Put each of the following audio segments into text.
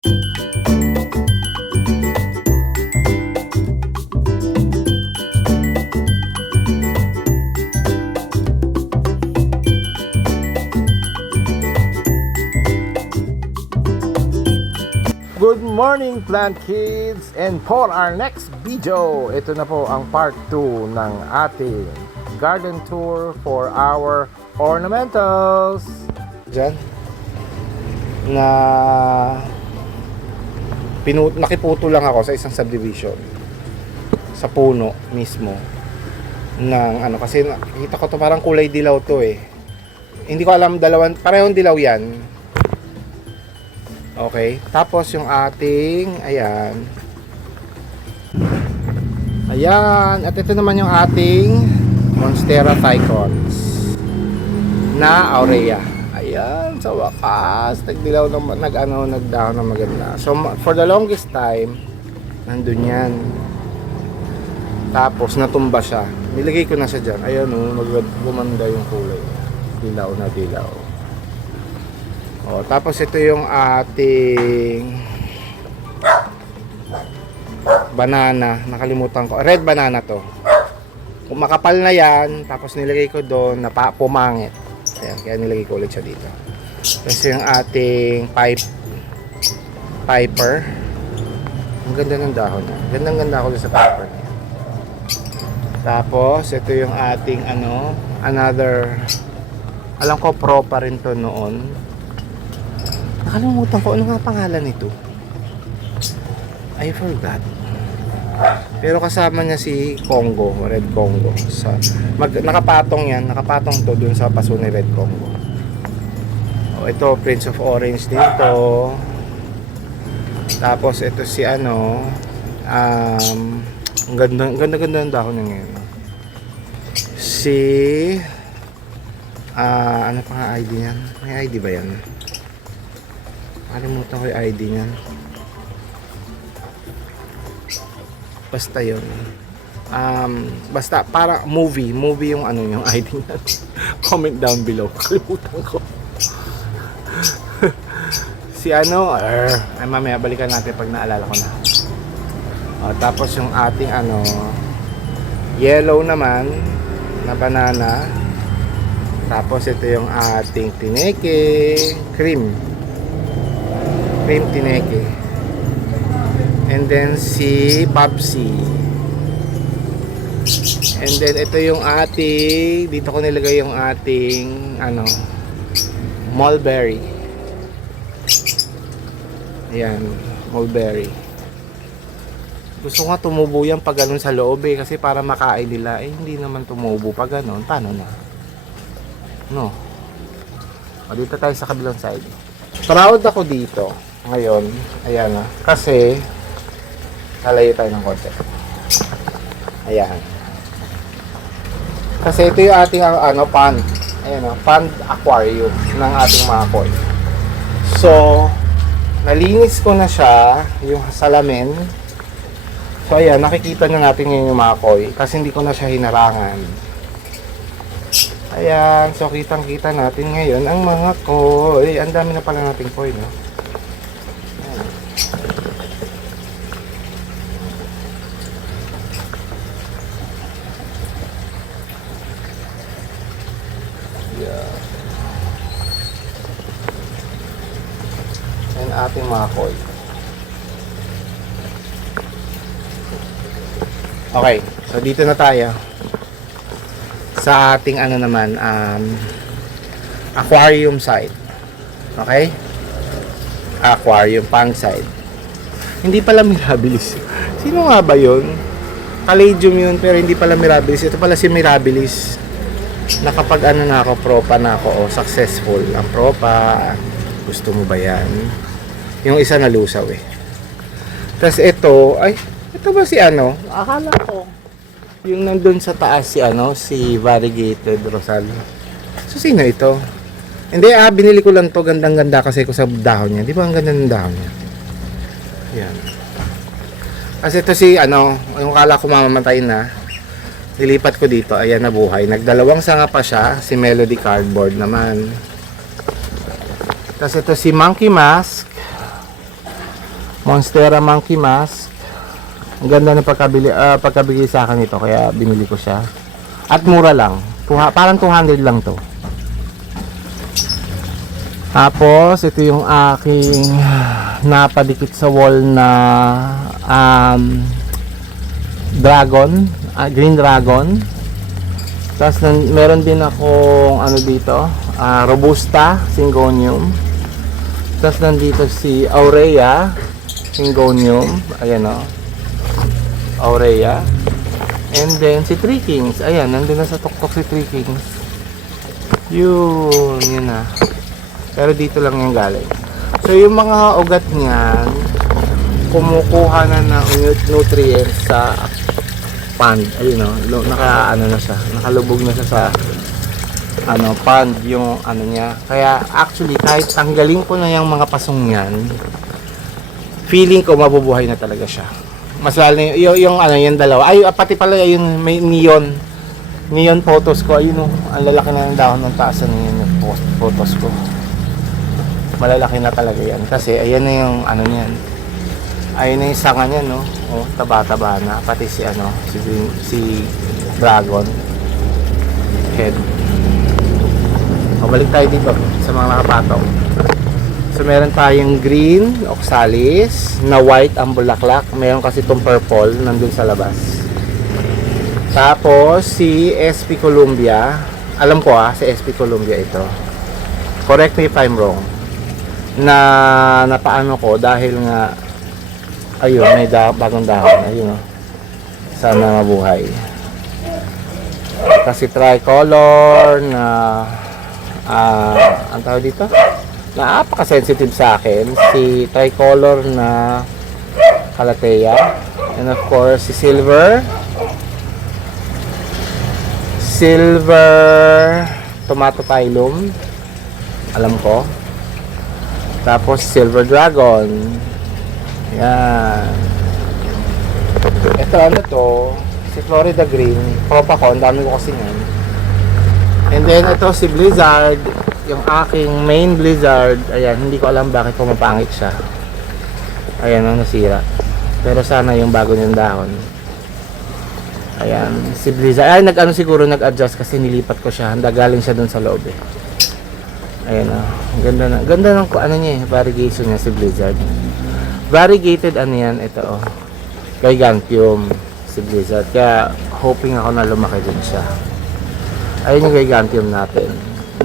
Good morning plant kids, and for our next video, ito na po ang part 2 ng ating garden tour for our ornamentals. Diyan na nakiputo lang ako sa isang subdivision sa puno mismo ng ano, kasi nakita ko to parang kulay dilaw to eh. Hindi ko alam, parehong dilaw yan. Okay, tapos yung ating ayan, at ito naman yung ating Monstera Ficons na Aurea. Ayan, sa wakas nagdilaw ng nagdahon ng maganda. So for the longest time nandun yan, tapos natumba siya, nilagay ko na siya dyan. Ayan gumanda yung kulay, dilaw na dilaw. Tapos ito yung ating banana, nakalimutan ko, red banana to. Kung makapal na yan, tapos nilagay ko doon na pumangit. Ayan, kaya nilagay ko ulit siya dito. Tapos yung ating piper, ang ganda ng dahon. Gandang-ganda ako sa piper niya. Tapos ito yung ating another, alam ko pro pa rin to noon. Nakalimutan ko ano nga pangalan nito. I forgot. Pero kasama niya si Congo, Red Congo. Nakapatong yan, nakapatong to dun sa paso ni Red Congo. Ito Prince of Orange dito. Tapos ito si ang ganda ng dahon niya ngayon. Ano pa nga ID niyan? May ID ba yan? Kalimutan ko yung ID niyan. Basta yun. Basta para movie yung yung ID niyan. Comment down below. Kalimutan ko. Mamaya balikan natin pag naalala ko na. Tapos yung ating yellow naman na banana. Tapos ito yung ating tineke, cream tineke. And then si Popsi. And then ito yung ating, dito ko nilagay yung ating mulberry. Ayan, mulberry. Gusto nga tumubo yan pag ganun sa loob kasi para makain nila. Hindi naman tumubo pag ganun. Paano na? No. Dito tayo sa kabilang side. Proud ako dito ngayon, ayan kasi lalayo tayo ng konti. Ayan. Kasi ito yung ating pond. Ayan pond aquarium ng ating mga koi. So, nalinis ko na siya, yung salamin. So, ayan, nakikita na natin ngayon yung mga koi kasi hindi ko na siya hinarangan. Ayan, so kitang-kita natin ngayon ang mga koi. Ang dami na pala nating koi, no? Ayan ating mga koi. Okay, so dito na tayo sa ating aquarium side. Okay? Aquarium pang side. Hindi pala Mirabilis. Sino nga ba yun? Caladium yun, pero hindi pala Mirabilis. Ito pala si Mirabilis. Nakapag na ako, propa na ako. Successful ang propa. Gusto mo ba yan? Yung isa nalusaw eh. Tapos ito ba si akala ko yung nandun sa taas si variegated Rosal. So sino ito? Hindi binili ko lang to, gandang-ganda kasi ko sa dahon niya. Di ba ang ganda ng dahon niya? Yan. Kasi ito yung kala ko mamamatay na, nilipat ko dito, ayan nabuhay. Nagdalawang sanga pa siya, si Melody Cardboard naman. Tapos ito si Monkey Mask. Monstera Monkey Mask. Ang ganda ng pagkabigay sa akin ito, kaya binili ko siya. At mura lang. Parang 200 lang to. Tapos, ito yung aking napadikit sa wall na dragon, green dragon. Tapos, meron din akong ano dito, Robusta Syngonium. Tapos, nandito si Aurea Syngonium. Ayan o. Aurea. And then, si Three Kings. Ayan, nandun na sa tuktok si Three Kings. Yun na. Pero dito lang yung galing. So, yung mga ugat niyan, kumukuha na ng nutrients sa pond. Ayun o, nakalubog na siya sa pond yung niya. Kaya, actually, kahit tanggalin ko na yung mga pasong yan, feeling ko mabubuhay na talaga siya. Mas lalo na yung dalawa. Ay, pati pala yung may neon photos ko. Ayun ang lalaki na ng dahon ng taas ng photos ko. Malalaki na talaga yan. Kasi ayan na yung niyan. Ayun na yung sanga niya, no? Oh, taba-taba na. Pati si dragon head. O, balik tayo dito sa mga nakapatong. So, meron tayong green oxalis na white ang bulaklak. Meron kasi itong purple nandun sa labas. Tapos, si SP Columbia. Alam ko si SP Columbia ito. Correct me if I'm wrong. Napaano ko dahil nga ayun, may bagong dahon. Ayun sana mabuhay. Kasi tricolor na ang tawag dito? Napaka-sensitive sa akin si tricolor na calathea, and of course si silver tomatophyllum, alam ko. Tapos silver dragon, yan. Ito to, si Florida green propacon, dami ko kasi yan. And then ito si blizzard, yung aking main blizzard. Ayan, hindi ko alam bakit pumapangit siya. Ayan, nasira. Pero sana yung bago niyang dahon. Ayan, si blizzard. Ay, siguro nag-adjust kasi nilipat ko siya. Handa galing siya dun sa loob eh. Ayan ganda ng niya variegation niya si blizzard. Variegated yan, ito Gigantium si blizzard. Kaya hoping ako na lumaki din siya. Ayun yung Gigantium natin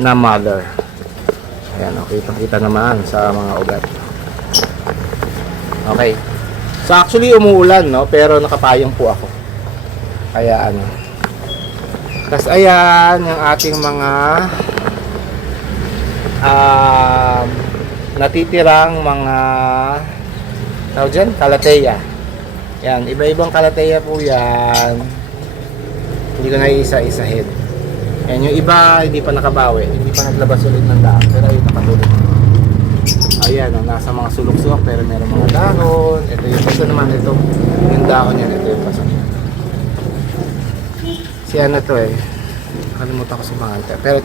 na mother. Ayan, kita naman sa mga ugat. Okay. So actually umuulan, no? Pero nakapayong po ako. Kaya Tapos ayan, yung ating mga natitirang mga tawag dyan, calathea. Yan, iba-ibang calathea po yan. Hindi ko na isa-isahin. Yan, yung iba hindi pa nakabawi, hindi pa naglabas ulit ng dahon, pero ayun, nakatulog. Ayan, nasa mga sulok-sulok pero meron mga dahon. Ito naman, yung dahon yan, ito yung pasok. Si to nakalimutan ko sa mga pero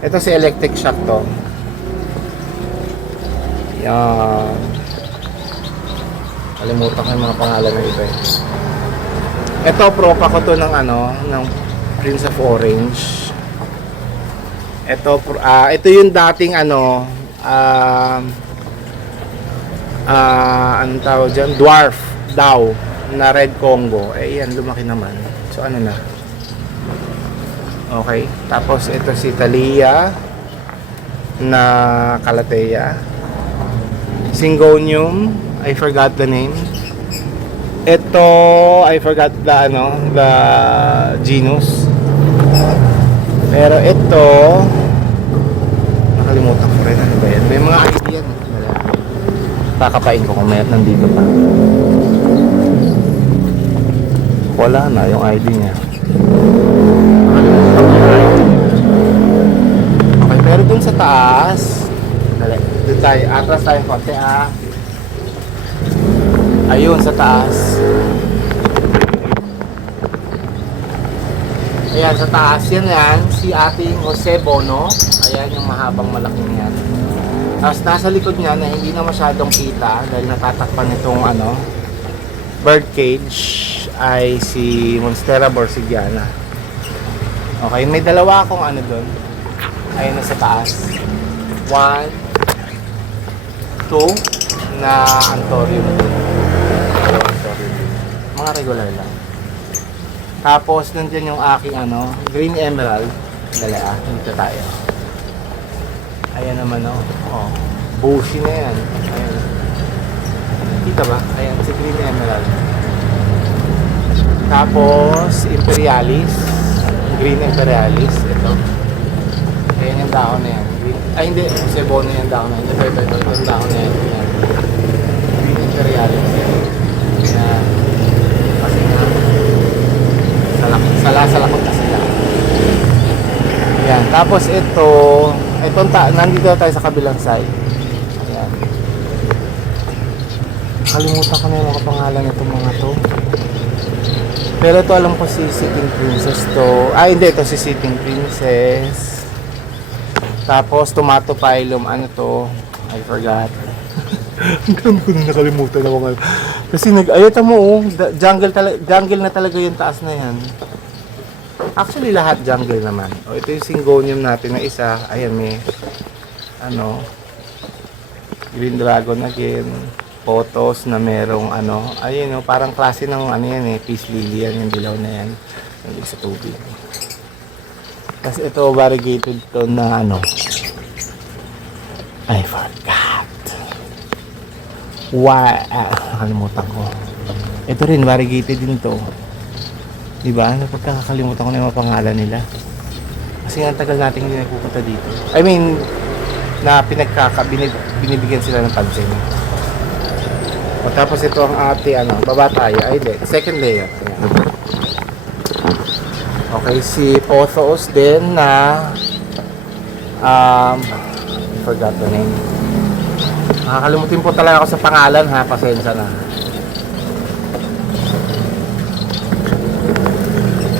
ito si electric shock to. Yan, kalimutan ko yung mga pangalan ng iba. Ito propa ko to ng ng Prince of Orange. Ito yung dating anong tawag dyan, dwarf daw na red Congo. Yan, lumaki naman. So na. Okay, tapos ito si Thalia na calathea. Syngonium, I forgot the name. Ito, I forgot the genus. Pero ito, nakalimutan ko rin ano ba yan. May mga idea. Kakapain ko kung may nandito pa. Wala na yung ID niya. Nakalimutan ko yung ID niya. Okay, pero dun sa taas, dun tayo, atras tayo konti ayun sa taas. Ayan sa taas yan si ating Jose Bono. Ayan yung mahabang malaking yan. Tapos nasa likod niya na hindi na masyadong kita dahil natatakpan itong bird cage ay si Monstera borsigiana. Okay, may dalawa akong doon. Ayun na sa taas. 1, 2 na anthurium. Mga regular lang. Tapos nandiyan yung aking green emerald. Dali dito tayo. Ayan naman bushy na yan. Ayan. Kita ba? Ayan, si green emerald. Tapos imperialis. Green imperialis. Ito. Ayan yung dahon na yan. Ay hindi, sebono yung dahon na yan. Ito yung dahon na yan. Ayan. Green imperialis. Ayan. Kasi nga salakot kasi lang. Ayan. Tapos nandito tayo sa kabilang side. Ayan. Kalimutan ko na yung mga pangalan nitong mga to. Pero ito alam ko si Sitting Princess to. Hindi, ito si Sitting Princess. Tapos tomato phylum, to? I forgot. Ang dami ko na nakalimutan ako ngayon. Kasi ayun mo jungle na talaga yung taas na yan. Actually lahat jungle naman. Ito yung syngonium natin na isa. Ayan may green dragon again. Photos na merong ayun parang klase ng yan peace lily yan, yung dilaw na yan. Nandito sa tubig. Kasi ito variegated to na I forgot. Nakalimutan ko. Ito rin variegated din to. Diba? Napagkakalimutan ko na yung mga pangalan nila. Kasi ang tagal natin hindi nagpupunta dito. I mean, na binibigyan sila ng pansin. O tapos ito ang baba tayo. Second layer. Ayan. Okay, si Pothos din na I forgot the name. Nakakalimutin po talaga ako sa pangalan pasensya na.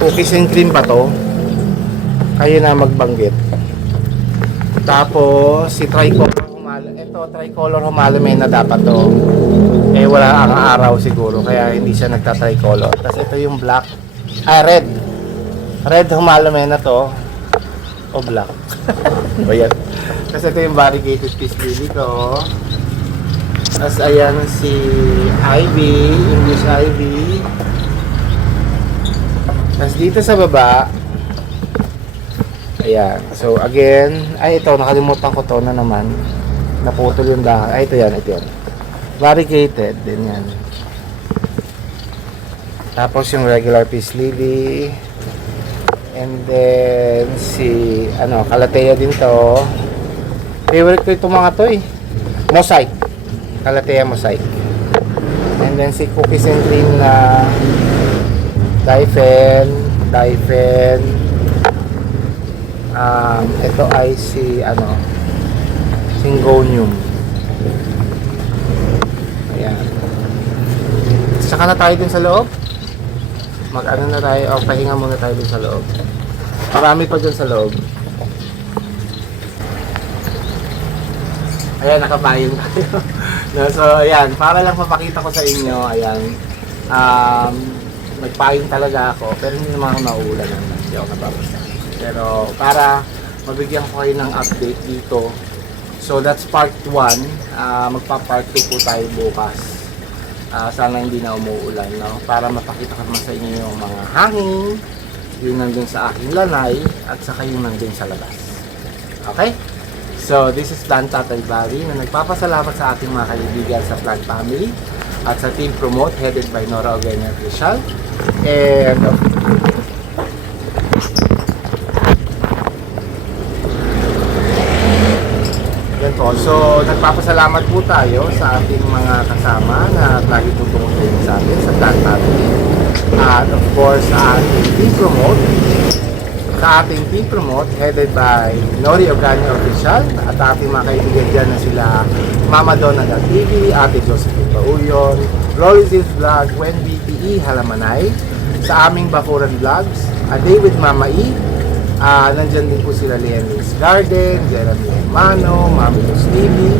Cookies and cream pa to. Kayo na magbanggit. Tapos si tricolor humalame na dapat to. Wala ang araw siguro kaya hindi siya nagta-tricolor. Tapos ito yung black. Red humalame na to. O black. O yan. Tapos ito yung variegated peace lily ko. Tapos ayan si ivy, English ivy. Tapos dito sa baba, ayan. So again, ito nakalimutan ko to na naman. Naputol yung dahon. Ito yan. Variegated din yan. Tapos yung regular peace lily. And then si Calathea din to. Favorite ko itong mga to Mosaic. Calathea mosaic. And then si cookies and cream na Diphen. Ito ay si syngonium. Ayan. Saka na tayo din sa loob. Na tayo. Pahinga muna tayo din sa loob. Marami pa dyan sa loob. Ayan, nakabayong tayo. So, ayan. Para lang mapakita ko sa inyo. Ayan. Nagpayong talaga ako. Pero hindi naman ako nauulan. Hindi ako nababasa. Pero para mabigyan ko kayo ng update dito. So that's part 1. Magpa-part 2 po tayo bukas. Sana hindi na umuulan, no? Para mapakita ko naman sa inyo yung mga hangin, yung nandun sa aking lanay, at saka yung nandun sa labas. Okay? So this is Plant Tatay Valley na nagpapasalamat sa ating mga kaibigan sa Plant Family at sa Team Promote headed by Nora Ogenia Official. And so, nagpapasalamat po tayo sa ating mga kasama na lagi tutulong sa atin sa Plant Family. At of course, sa ating team promote headed by Nori Ogania Official at ating mga kaibigan dyan na sila Mama Donna TV, Ate Josephine Pauyon, Rolly Zills Vlog, Gwen BTE Halamanay, sa aming Bakuran Vlogs, A Day with Mama E, Nandyan din po sila Leonie's Garden, Jeremy Hermano, Mamilus TV,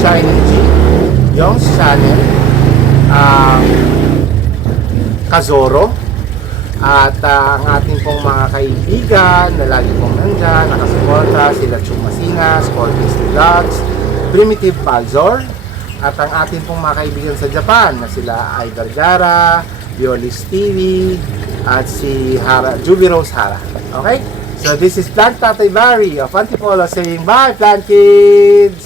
Shining G, Young's Channel, Kazoro, at ang ating pong mga kaibigan na lagi pong nandyan, nakasuporta, sila Chumasina, Scorpius Vlogs, Primitive Palzor, at ang ating pong mga kaibigan sa Japan na sila Ai Vergara, Violis TV, at si Juby Rose Hara. Okay? So this is Plant Tatay Barry of Antipolo saying bye, Plant Kids!